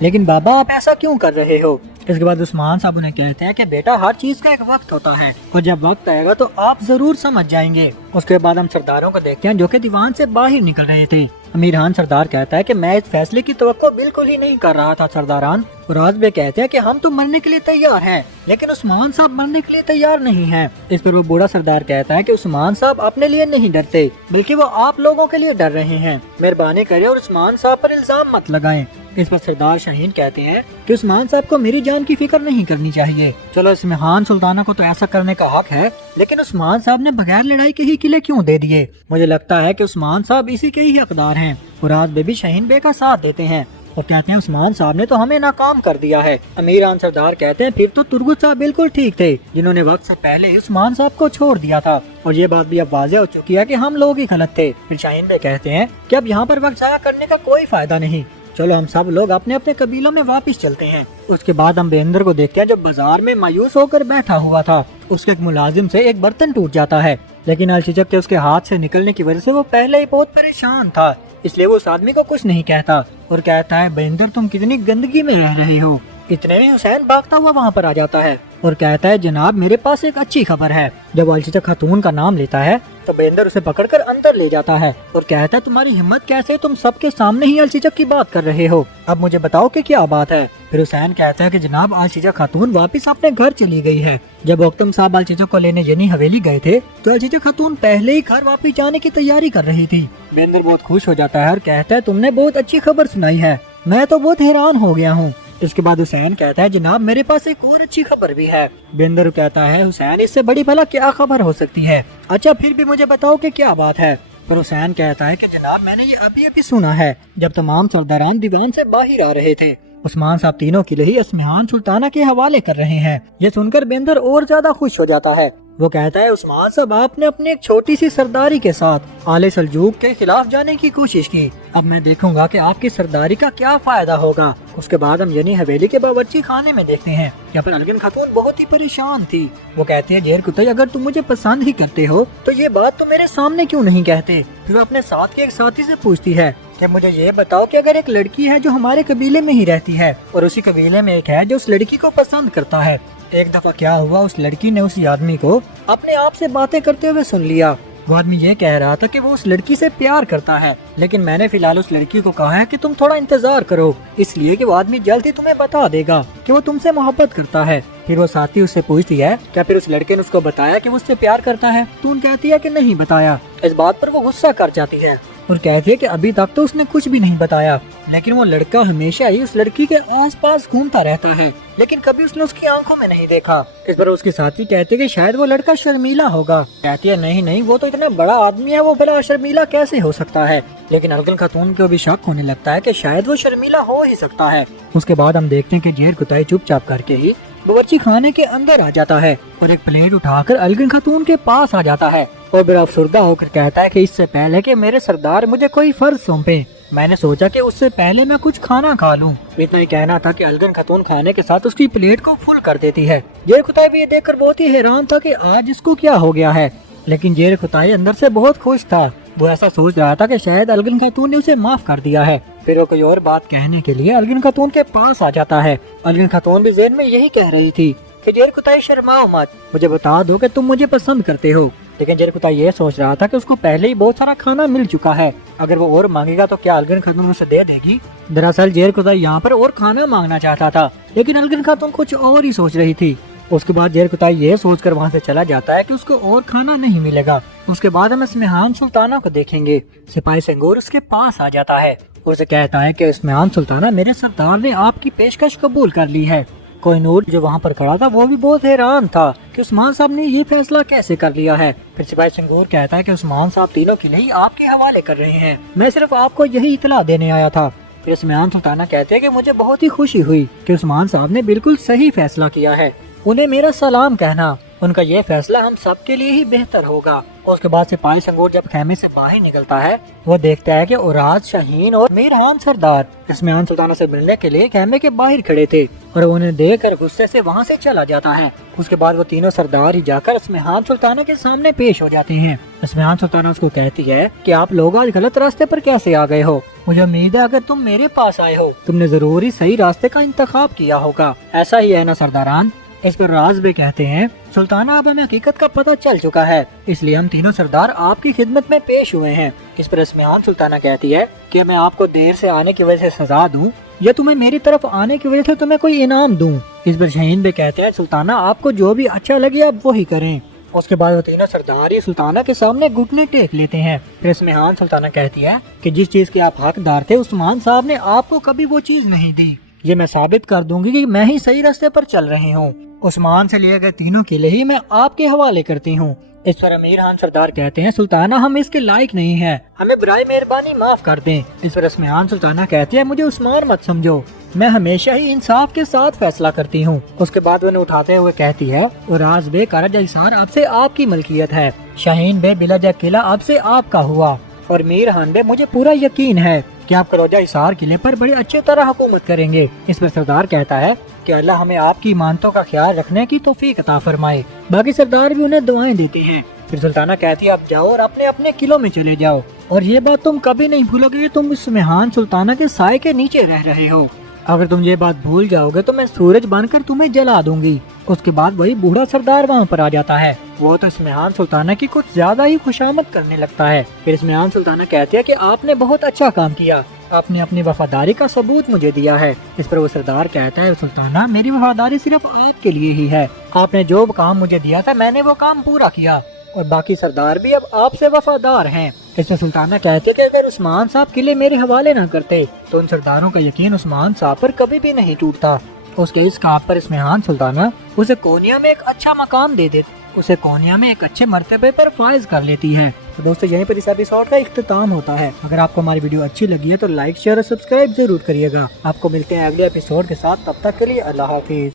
لیکن بابا آپ ایسا کیوں کر رہے ہو؟ اس کے بعد عثمان صاحب انہیں کہتے ہیں کہ بیٹا ہر چیز کا ایک وقت ہوتا ہے اور جب وقت آئے گا تو آپ ضرور سمجھ جائیں گے۔ اس کے بعد ہم سرداروں کو دیکھتے ہیں جو کہ دیوان سے باہر نکل رہے تھے۔ امیر خان سردار کہتا ہے کہ میں اس فیصلے کی توقع بالکل ہی نہیں کر رہا تھا سرداران۔ راز بے کہتے ہیں کہ ہم تو مرنے کے لیے تیار ہیں لیکن عثمان صاحب مرنے کے لیے تیار نہیں ہیں۔ اس پر وہ بوڑھا سردار کہتا ہے کہ عثمان صاحب اپنے لیے نہیں ڈرتے بلکہ وہ آپ لوگوں کے لیے ڈر رہے ہیں، مہربانی کریں اور عثمان صاحب پر الزام مت لگائیں۔ اس پر سردار شاہین کہتے ہیں کہ عثمان صاحب کو میری جان کی فکر نہیں کرنی چاہیے، چلو اسمہان سلطانہ کو تو ایسا کرنے کا حق ہے لیکن عثمان صاحب نے بغیر لڑائی کے ہی قلعے کیوں دے دیے؟ مجھے لگتا ہے کہ عثمان صاحب اسی کے ہی حقدار ہیں۔ راز بے بھی شاہین بے کا ساتھ دیتے ہیں اور کہتے ہیں عثمان صاحب نے تو ہمیں ناکام کر دیا ہے۔ امیر خان سردار کہتے ہیں پھر تو ترگت صاحب بالکل ٹھیک تھے جنہوں نے وقت سے پہلے عثمان صاحب کو چھوڑ دیا تھا، اور یہ بات بھی اب واضح ہو چکی ہے کہ ہم لوگ ہی غلط تھے۔ پھر شاہین بے کہتے ہیں کہ اب یہاں پر وقت ضائع کرنے کا کوئی فائدہ نہیں، چلو ہم سب لوگ اپنے اپنے قبیلوں میں واپس چلتے ہیں۔ اس کے بعد ہم بیندر کو دیکھتے ہیں جو بازار میں مایوس ہو کر بیٹھا ہوا تھا۔ اس کے ایک ملازم سے ایک برتن ٹوٹ جاتا ہے لیکن الچچک کے اس کے ہاتھ سے نکلنے کی وجہ سے وہ پہلے ہی بہت پریشان تھا، اس لیے وہ اس آدمی کو کچھ نہیں کہتا اور کہتا ہے بیندر تم کتنی گندگی میں رہ رہے ہو۔ اتنے میں حسین بھاگتا ہوا وہاں پر آ جاتا ہے اور کہتا ہے جناب میرے پاس ایک اچھی خبر ہے۔ جب الچچک خاتون کا نام لیتا ہے تو بیندر اسے پکڑ کر اندر لے جاتا ہے اور کہتا ہے تمہاری ہمت کیسے تم سب کے سامنے ہی الچچک کی بات کر رہے ہو، اب مجھے بتاؤ کہ کیا بات ہے۔ پھر حسین کہتا ہے کہ جناب الچچک خاتون واپس اپنے گھر چلی گئی ہے۔ جب اوکتم صاحب الچچک کو لینے یعنی حویلی گئے تھے تو الچچک خاتون پہلے ہی گھر واپس جانے کی تیاری کر رہی تھی۔ بیندر بہت خوش ہو جاتا ہے اور کہتا ہے تم نے بہت اچھی خبر سنائی ہے، میں تو بہت حیران ہو گیا ہوں۔ اس کے بعد حسین کہتا ہے جناب میرے پاس ایک اور اچھی خبر بھی ہے۔ بیندر کہتا ہے حسین اس سے بڑی بھلا کیا خبر ہو سکتی ہے، اچھا پھر بھی مجھے بتاؤ کہ کیا بات ہے۔ پھر حسین کہتا ہے کہ جناب میں نے یہ ابھی سنا ہے۔ جب تمام سرداران دیوان سے باہر آ رہے تھے عثمان صاحب تینوں قلعے ہی اسمہان سلطانہ کے حوالے کر رہے ہیں۔ یہ سن کر بیندر اور زیادہ خوش ہو جاتا ہے، وہ کہتا ہے عثمان صاحب آپ نے اپنے ایک چھوٹی سی سرداری کے ساتھ آل سلجوق کے خلاف جانے کی کوشش کی، اب میں دیکھوں گا کہ آپ کی سرداری کا کیا فائدہ ہوگا۔ اس کے بعد ہم یعنی حویلی کے باورچی خانے میں دیکھتے ہیں یہاں پر الگن خاتون بہت ہی پریشان تھی۔ وہ کہتے ہیں جیر کتئی اگر تم مجھے پسند ہی کرتے ہو تو یہ بات تو میرے سامنے کیوں نہیں کہتے؟ پھر وہ اپنے ساتھ کے ایک ساتھی سے پوچھتی ہے کہ مجھے یہ بتاؤ کہ اگر ایک لڑکی ہے جو ہمارے قبیلے میں ہی رہتی ہے اور اسی قبیلے میں ایک ہے جو اس لڑکی کو پسند کرتا ہے، ایک دفعہ کیا ہوا اس لڑکی نے اسی آدمی کو اپنے آپ سے باتیں کرتے ہوئے سن لیا۔ وہ آدمی یہ کہہ رہا تھا کہ وہ اس لڑکی سے پیار کرتا ہے لیکن میں نے فی الحال اس لڑکی کو کہا ہے کہ تم تھوڑا انتظار کرو، اس لیے کہ وہ آدمی جلد ہی تمہیں بتا دے گا کہ وہ تم سے محبت کرتا ہے۔ پھر وہ ساتھی اس سے پوچھتی ہے کیا پھر اس لڑکے نے اس کو بتایا کہ وہ اس سے پیار کرتا ہے؟ تو ان کہتی ہے کہ نہیں بتایا۔ اس بات پر وہ غصہ کر جاتی ہے اور کہتی ہے کہ ابھی تک تو اس نے کچھ بھی نہیں بتایا، لیکن وہ لڑکا ہمیشہ ہی اس لڑکی کے آس پاس گھومتا رہتا ہے لیکن کبھی اس نے اس کی آنکھوں میں نہیں دیکھا۔ اس پر اس کے ساتھی کہتے کہ شاید وہ لڑکا شرمیلا ہوگا، کہتی ہے نہیں وہ تو اتنا بڑا آدمی ہے، وہ بلا شرمیلا کیسے ہو سکتا ہے؟ لیکن الگن خاتون کو بھی شک ہونے لگتا ہے کہ شاید وہ شرمیلا ہو ہی سکتا ہے۔ اس کے بعد ہم دیکھتے ہیں کہ جیر کتائی چپ چاپ کر کے ہی باورچی خانے کے اندر آ جاتا ہے اور ایک پلیٹ اٹھا کر الگن خاتون کے پاس آ جاتا ہے اور بڑا افسردہ ہو کر کہتا ہے کہ اس سے پہلے کہ میرے سردار مجھے کوئی فرض سونپے میں نے سوچا کہ اس سے پہلے میں کچھ کھانا کھا لوں۔ اتنا ہی کہنا تھا کہ الگن خاتون کھانے کے ساتھ اس کی پلیٹ کو فل کر دیتی ہے۔ جیر کتائی بھی یہ دیکھ کر بہت ہی حیران تھا کہ آج اس کو کیا ہو گیا ہے، لیکن جیر کتائی اندر سے بہت خوش تھا، وہ ایسا سوچ رہا تھا کہ شاید الگن خاتون نے اسے معاف کر دیا ہے۔ پھر وہ کوئی اور بات کہنے کے لیے الگن خاتون کے پاس آ جاتا ہے۔ الگن خاتون بھی ذہن میں یہی کہہ رہی تھی کہ جیر کتائی شرماؤ مت، مجھے بتا دو کہ تم مجھے پسند کرتے ہو، لیکن جیر کتائی یہ سوچ رہا تھا کہ اس کو پہلے ہی بہت سارا کھانا مل چکا ہے، اگر وہ اور مانگے گا تو کیا الگن خاتون اسے دے دے گی؟ دراصل جیر کتائی یہاں پر اور کھانا مانگنا چاہتا تھا لیکن الگن خاتون کچھ اور ہی سوچ رہی تھی۔ اس کے بعد جیر کتائی یہ سوچ کر وہاں سے چلا جاتا ہے کہ اس کو اور کھانا نہیں ملے گا۔ اس کے بعد ہم اسمہان سلطانہ کو دیکھیں گے۔ سپاہی سنگور اس کے پاس آ جاتا ہے اور اسے کہتا ہے کہ اسمہان سلطانہ میرے سردار نے آپ کی پیشکش قبول کر لی ہے۔ کوئی نور جو وہاں پر کھڑا تھا وہ بھی بہت حیران تھا کہ عثمان صاحب نے یہ فیصلہ کیسے کر لیا ہے۔ پھر سپاہی سنگور کہتا ہے کہ عثمان صاحب تینوں کے لیے آپ کے حوالے کر رہے ہیں، میں صرف آپ کو یہی اطلاع دینے آیا تھا۔ پھر اسمہان سلطانہ کہتے ہیں کہ مجھے بہت ہی خوشی ہوئی کہ عثمان صاحب نے بالکل صحیح فیصلہ کیا ہے، انہیں میرا سلام کہنا۔ ان کا یہ فیصلہ ہم سب کے لیے ہی بہتر ہوگا۔ اس کے بعد سپاہی سنگور جب خیمے سے باہر نکلتا ہے وہ دیکھتا ہے کہ اوراز، شاہین اور میرحان سردار اسمیان سلطانہ سے ملنے کے لیے خیمے کے باہر کھڑے تھے اور انہیں دیکھ کر غصے سے وہاں سے چلا جاتا ہے۔ اس کے بعد وہ تینوں سردار ہی جا کر اسمیان سلطانہ کے سامنے پیش ہو جاتے ہیں۔ اسمیان سلطانہ اس کو کہتی ہے کہ آپ لوگ آج غلط راستے پر کیسے آ گئے ہو؟ مجھے امید ہے اگر تم میرے پاس آئے ہو تم نے ضروری صحیح راستے کا انتخاب کیا ہوگا، ایسا ہی ہے نا سرداران؟ اس پر راز بھی کہتے ہیں سلطانہ اب ہمیں حقیقت کا پتہ چل چکا ہے، اس لیے ہم تینوں سردار آپ کی خدمت میں پیش ہوئے ہیں۔ اس پر اسمیان سلطانہ کہتی ہے کہ میں آپ کو دیر سے آنے کی وجہ سے سزا دوں یا تمہیں میری طرف آنے کی وجہ سے تمہیں کوئی انعام دوں؟ اس پر شاہین بھی کہتے ہیں سلطانہ آپ کو جو بھی اچھا لگے آپ وہی کریں۔ اس کے بعد وہ تینوں سردار ہی سلطانہ کے سامنے گھٹنے ٹیک لیتے ہیں۔ پھر اسمیان سلطانہ کہتی ہے کہ جس چیز کے آپ حقدار تھے عثمان صاحب نے آپ کو کبھی وہ چیز نہیں دی، یہ میں ثابت کر دوں گی کہ میں ہی صحیح راستے پر چل رہی ہوں۔ عثمان سے لیے گئے تینوں قلعے ہی میں آپ کے حوالے کرتی ہوں۔ اس پر امیرحان سردار کہتے ہیں سلطانہ ہم اس کے لائق نہیں ہیں، ہمیں برائے مہربانی معاف کر دیں۔ اس پر اسمیان سلطانہ کہتی ہے مجھے عثمان مت سمجھو، میں ہمیشہ ہی انصاف کے ساتھ فیصلہ کرتی ہوں۔ اس کے بعد وہ انہیں اٹھاتے ہوئے کہتی ہے اوراز بے کارج حصار اب سے آپ کی ملکیت ہے، شاہین بے بلجہ قلعہ اب سے آپ کا ہوا، اور میرحان بے مجھے پورا یقین ہے کہ آپ کروجہ حصار قلعے پر بڑی اچھی طرح حکومت کریں گے۔ اس پر سردار کہتا ہے کہ اللہ ہمیں آپ کی امانتوں کا خیال رکھنے کی توفیق عطا فرمائے۔ باقی سردار بھی انہیں دعائیں دیتے ہیں۔ پھر سلطانہ کہتی ہے اب جاؤ اور اپنے اپنے قلعوں میں چلے جاؤ، اور یہ بات تم کبھی نہیں بھولو گے کہ تم اسمیان سلطانہ کے سائے کے نیچے رہ رہے ہو، اگر تم یہ بات بھول جاؤ گے تو میں سورج بن کر تمہیں جلا دوں گی۔ اس کے بعد وہی بوڑھا سردار وہاں پر آ جاتا ہے، وہ تو اسمیان سلطانہ کی کچھ زیادہ ہی خوشامد کرنے لگتا ہے۔ پھر اسمیان سلطانہ کہتے ہیں کہ آپ نے بہت اچھا کام کیا، آپ نے اپنی وفاداری کا ثبوت مجھے دیا ہے۔ اس پر وہ سردار کہتا ہے سلطانہ میری وفاداری صرف آپ کے لیے ہی ہے، آپ نے جو کام مجھے دیا تھا میں نے وہ کام پورا کیا، اور باقی سردار بھی اب آپ سے وفادار ہیں۔ اس میں سلطانہ کہتے کہ اگر عثمان صاحب قلعے میرے حوالے نہ کرتے تو ان سرداروں کا یقین عثمان صاحب پر کبھی بھی نہیں ٹوٹتا۔ اس کے اس کام پر اسمیان سلطانہ اسے کونیا میں ایک اچھا مقام دے دیتے، اسے کونیا میں ایک اچھے مرتبے پر فائز کر لیتی ہے۔ تو دوستو یہیں پر اس ایپیسوڈ کا اختتام ہوتا ہے۔ اگر آپ کو ہماری ویڈیو اچھی لگی ہے تو لائک، شیئر اور سبسکرائب ضرور کریے گا۔ آپ کو ملتے ہیں اگلے ایپیسوڈ کے ساتھ، تب تک کے لیے اللہ حافظ۔